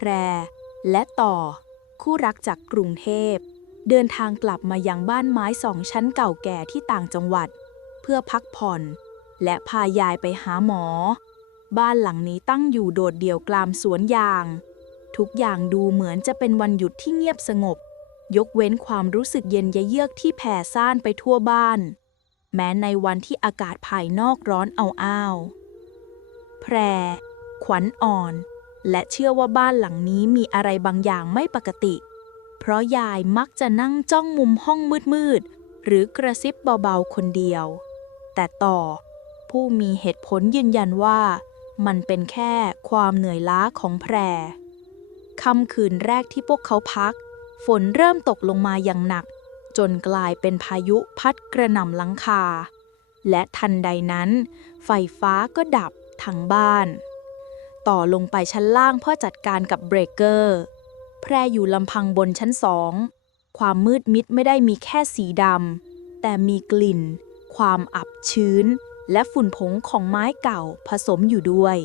พร และต่อ คู่รักจากกรุงเทพ เดินทางกลับมายังบ้านไม้สองชั้นเก่าแก่ที่ต่างจังหวัด เพื่อพักผ่อน และพายายไปหาหมอ บ้านหลังนี้ตั้งอยู่โดดเดี่ยวกลามสวนยาง ทุกอย่างดูเหมือนจะเป็นวันหยุดที่เงียบสงบ ยกเว้นความรู้สึกเย็นยะเยือกที่แผ่ซ่านไปทั่วบ้าน แม้ในวันที่อากาศภายนอกร้อนเอาอ้าวแพร ขวัญอ่อน และเชื่อว่าบ้านหลังนี้มีอะไรบางอย่างไม่ปกติ เพราะยายมักจะนั่งจ้องมุมห้องมืดๆ หรือกระซิบเบาๆ คนเดียว แต่ต่อ ผู้มีเหตุผลยืนยันว่า มันเป็นแค่ความเหนื่อยล้าของแพรค่ำคืนแรกที่พวกเขาพัก ฝนเริ่มตกลงมาอย่างหนัก จนกลายเป็นพายุพัดกระหน่ำหลังคา และทันใดนั้น ไฟฟ้าก็ดับทั้งบ้าน ต่อลงไปชั้นล่างเพื่อจัดการกับเบรกเกอร์ แพรอยู่ลำพังบนชั้นสอง ความมืดมิดไม่ได้มีแค่สีดำ แต่มีกลิ่น ความอับชื้น และฝุ่นผงของไม้เก่าผสมอยู่ด้วย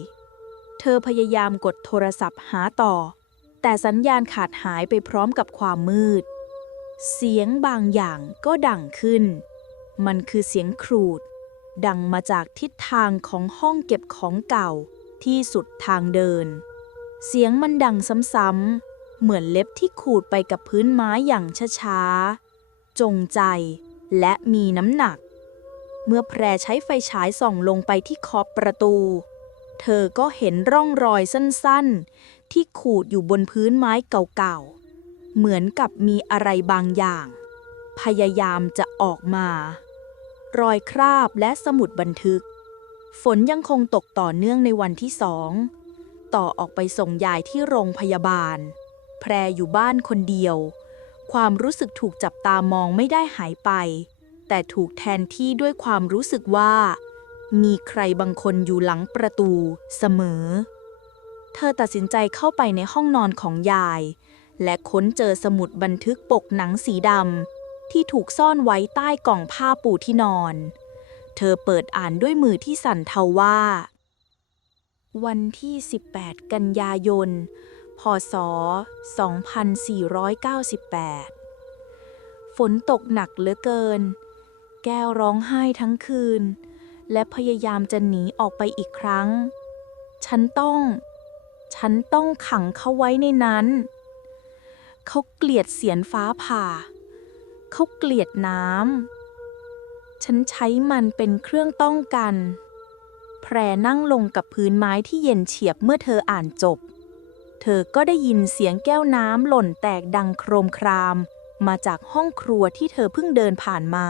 เธอพยายามกดโทรศัพท์หาต่อ แต่สัญญาณขาดหายไปพร้อมกับความมืด เสียงบางอย่างก็ดังขึ้น มันคือเสียงครูด ดังมาจากทิศทางของห้องเก็บของเก่า ที่สุดทางเดิน เสียงมันดังซ้ำๆ เหมือนเล็บที่ขูดไปกับพื้นไม้อย่างช้าๆ จงใจและมีน้ำหนัก เมื่อแพรใช้ไฟฉายส่องลงไปที่ขอบประตู เธอก็เห็นร่องรอยสั้นๆ ที่ขูดอยู่บนพื้นไม้เก่าๆ เหมือนกับมีอะไรบางอย่าง พยายามจะออกมา รอยคราบและสมุดบันทึก ฝนยังคงตกต่อเนื่องในวันที่สอง ต่อออกไปส่งยายที่โรงพยาบาล แพรอยู่บ้านคนเดียว ความรู้สึกถูกจับตามองไม่ได้หายไป แต่ถูกแทนที่ด้วยความรู้สึกว่า มีใครบางคนอยู่หลังประตูเสมอ เธอตัดสินใจเข้าไปในห้องนอนของยาย และค้นเจอสมุดบันทึกปกหนังสีดำที่ถูกซ่อนไว้ใต้กล่องผ้าปูที่นอน เธอเปิดอ่านด้วยมือที่สั่นเทาว่า วันที่ 18 กันยายน พศ 2498 ฝนตกหนักเหลือเกิน แก้วร้องไห้ทั้งคืน และพยายามจะหนีออกไปอีกครั้ง ฉันต้อง ฉันต้องขังเขาไว้ในนั้น เขาเกลียดเสียงฟ้าผ่า เขาเกลียดน้ำ ฉันใช้มันเป็นเครื่องต้องกัน แพรนั่งลงกับพื้นไม้ที่เย็นเฉียบเมื่อเธออ่านจบ เธอก็ได้ยินเสียงแก้วน้ำหล่นแตกดังโครมคราม มาจากห้องครัวที่เธอเพิ่งเดินผ่านมา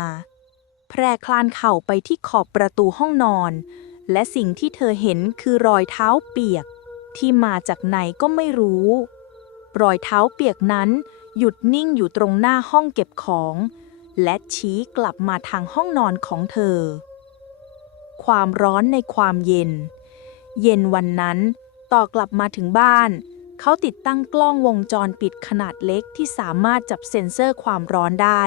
แพรคลานเข่าไปที่ขอบประตูห้องนอน และสิ่งที่เธอเห็นคือรอยเท้าเปียก ที่มาจากไหนก็ไม่รู้ รอยเท้าเปียกนั้นหยุดนิ่งอยู่ตรงหน้าห้องเก็บของ และชี้กลับมาทางห้องนอนของเธอ ความร้อนในความเย็น เย็นวันนั้นต่อกลับมาถึงบ้าน เขาติดตั้งกล้องวงจรปิดขนาดเล็กที่สามารถจับเซ็นเซอร์ความร้อนได้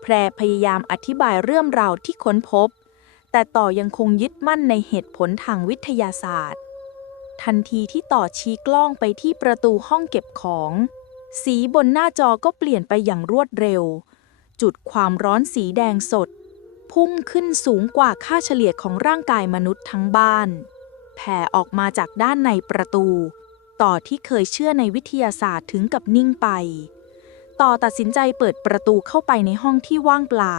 แพรพยายามอธิบายเรื่องราวที่ค้นพบ แต่ต่อยังคงยึดมั่นในเหตุผลทางวิทยาศาสตร์ ทันทีที่ต่อชี้กล้องไปที่ประตูห้องเก็บของ สีบนหน้าจอก็เปลี่ยนไปอย่างรวดเร็ว จุดความร้อนสีแดงสด พุ่งขึ้นสูงกว่าค่าเฉลี่ยของร่างกายมนุษย์ทั้งบ้าน แผ่ออกมาจากด้านในประตู ต่อที่เคยเชื่อในวิทยาศาสตร์ถึงกับนิ่งไป ต่อตัดสินใจเปิดประตูเข้าไปในห้องที่ว่างเปล่า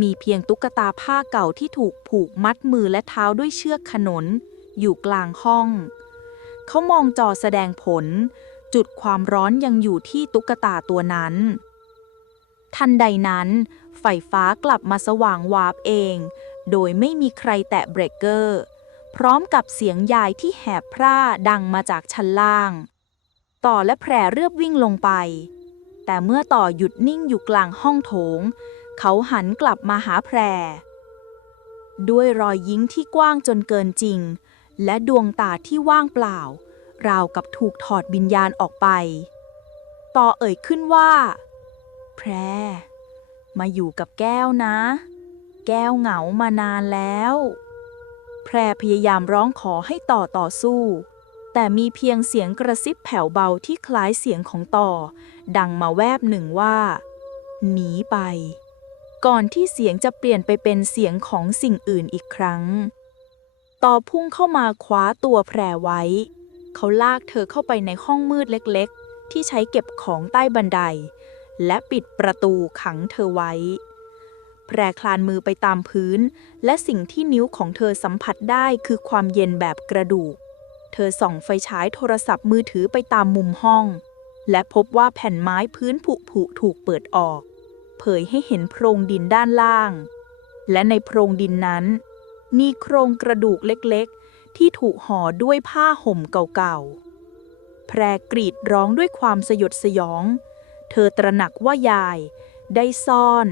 มีเพียงตุ๊กตาผ้าเก่าที่ถูกผูกมัดมือและเท้าด้วยเชือกขนน อยู่กลางห้อง เขามองจอแสดงผลจุดความร้อนยังอยู่ที่ตุ๊กตาตัวนั้น ทันใดนั้น ไฟฟ้ากลับมาสว่างวาบเอง โดยไม่มีใครแตะเบรกเกอร์ พร้อมกับเสียงยายที่แหบพร่าดังมาจากชั้นล่าง ต่อและแพรเรือบวิ่งลงไป แต่เมื่อต่อหยุดนิ่งอยู่กลางห้องโถง เขาหันกลับมาหาแพร ด้วยรอยยิ้มที่กว้างจนเกินจริง และดวงตาที่ว่างเปล่า ราวกับถูกถอดวิญญาณออกไป ต่อเอ่ยขึ้นว่า แพร มาอยู่กับแก้วนะ แก้วเหงามานานแล้ว แพรพยายามร้องขอให้ต่อต่อสู้ แต่มีเพียงเสียงกระซิบแผ่วเบาที่คล้ายเสียงของต่อ ดังมาแวบหนึ่งว่า หนีไป ก่อนที่เสียงจะเปลี่ยนไปเป็นเสียงของสิ่งอื่นอีกครั้ง ต่อพุ่งเข้ามาคว้าตัวแพรไว้ เขาลากเธอเข้าไปในห้องมืดเล็ก ๆ ที่ใช้เก็บของใต้บันได และปิดประตูขังเธอไว้ แพรคลานมือไปตามพื้น และสิ่งที่นิ้วของเธอสัมผัสได้คือความเย็นแบบกระดูก เธอส่องไฟฉายโทรศัพท์มือถือไปตามมุมห้อง และพบว่าแผ่นไม้พื้นผุผุถูกเปิดออก เผยให้เห็นโพรงดินด้านล่าง และในโพรงดินนั้น มีโครงกระดูกเล็กๆ ที่ถูกห่อด้วยผ้าห่มเก่าๆแพรกรีดร้องด้วยความสยดสยอง เธอตระหนักว่ายาย ได้ซ่อน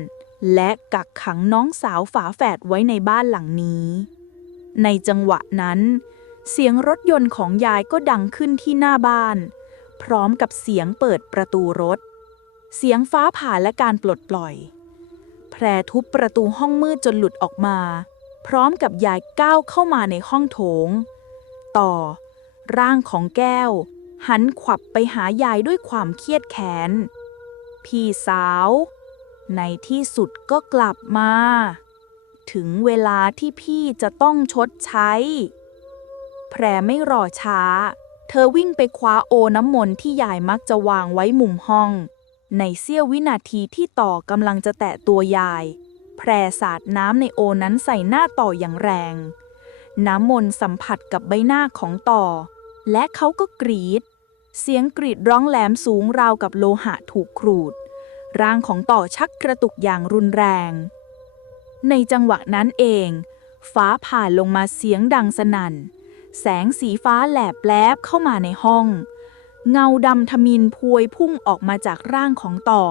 และกักขังน้องสาวฝาแฝดไว้ในบ้านหลังนี้ ในจังหวะนั้น เสียงรถยนต์ของยายก็ดังขึ้นที่หน้าบ้าน พร้อมกับเสียงเปิดประตูรถ เสียงฟ้าผ่าและการปลดปล่อย แพรทุบประตูห้องมืดจนหลุดออกมา พร้อมกับยายก้าวเข้ามาในห้องโถง ต่อ ร่างของแก้วหันขวับไปหายายด้วยความเครียดแค้น พี่สาว ในที่สุดก็กลับมา ถึงเวลาที่พี่จะต้องชดใช้ แพรไม่รอช้า เธอวิ่งไปคว้าโอน้ำมนต์ที่ยายมักจะวางไว้มุมห้อง ในเสี้ยววินาทีที่ต่อกำลังจะแตะตัวยาย แพรสาดน้ำในโอนั้นใส่หน้าต่ออย่างแรง น้ำมนต์สัมผัสกับใบหน้าของต่อ และเขาก็กรีด เสียงกรีดร้องแหลมสูงราวกับโลหะถูกครูด ร่างของต่อชักกระตุกอย่างรุนแรง ในจังหวะนั้นเอง ฟ้าผ่าลงมาเสียงดังสนั่น แสงสีฟ้าแหลบแลบเข้ามาในห้อง เงาดำทมินพวยพุ่งออกมาจากร่างของต่อ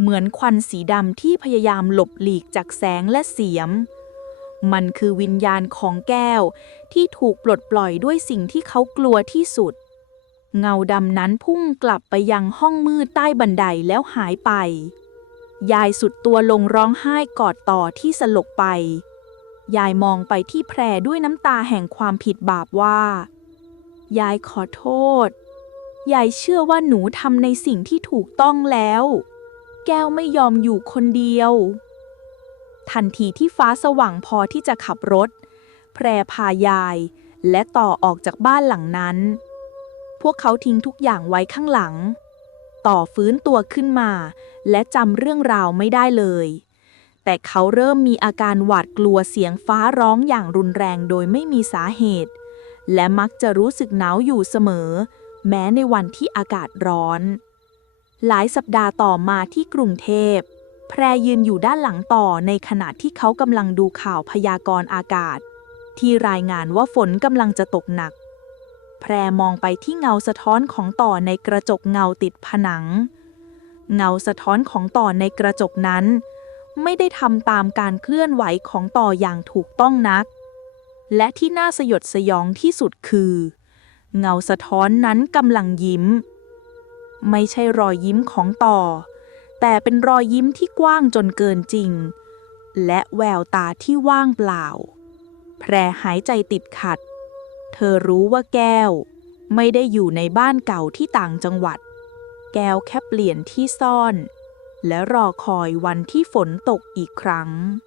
เหมือนควันสีดำที่พยายามหลบหลีกจากแสงและเสียงมันคือวิญญาณของแก้วที่ถูกปลดปล่อยด้วยสิ่งที่เขากลัวที่สุด เงาดำนั้นพุ่งกลับไปยังห้องมืดใต้บันไดแล้วหายไป ยายสุดตัวลงร้องไห้กอดต่อที่สลบไป ยายมองไปที่แพรด้วยน้ำตาแห่งความผิดบาปว่า ยายขอโทษ ยายเชื่อว่าหนูทำในสิ่งที่ถูกต้องแล้ว แก้วไม่ยอมอยู่คนเดียว ทันทีที่ฟ้าสว่างพอที่จะขับรถ แพรพายายและต่อออกจากบ้านหลังนั้น พวกเขาทิ้งทุกอย่างไว้ข้างหลัง ต่อฟื้นตัวขึ้นมา และจำเรื่องราวไม่ได้เลย แต่เขาเริ่มมีอาการหวาดกลัวเสียงฟ้าร้องอย่างรุนแรงโดยไม่มีสาเหตุ และมักจะรู้สึกหนาวอยู่เสมอ แม้ในวันที่อากาศร้อน หลายสัปดาห์ต่อมาที่กรุงเทพ แพรยืนอยู่ด้านหลังต่อในขณะที่เขากำลังดูข่าวพยากรณ์อากาศ ที่รายงานว่าฝนกำลังจะตกหนัก แพรมองไปที่เงาสะท้อนของต่อในกระจกเงาติดผนัง เงาสะท้อนของต่อในกระจกนั้น ไม่ได้ทำตามการเคลื่อนไหวของต่ออย่างถูกต้องนัก และที่น่าสยดสยองที่สุดคือ เงาสะท้อนนั้นกำลังยิ้ม ไม่ใช่รอยยิ้มของต่อ แต่เป็นรอยยิ้มที่กว้างจนเกินจริง และแววตาที่ว่างเปล่า แพรหายใจติดขัด เธอรู้ว่าแก้ว ไม่ได้อยู่ในบ้านเก่าที่ต่างจังหวัด แก้วแค่เปลี่ยนที่ซ่อน และรอคอยวันที่ฝนตกอีกครั้ง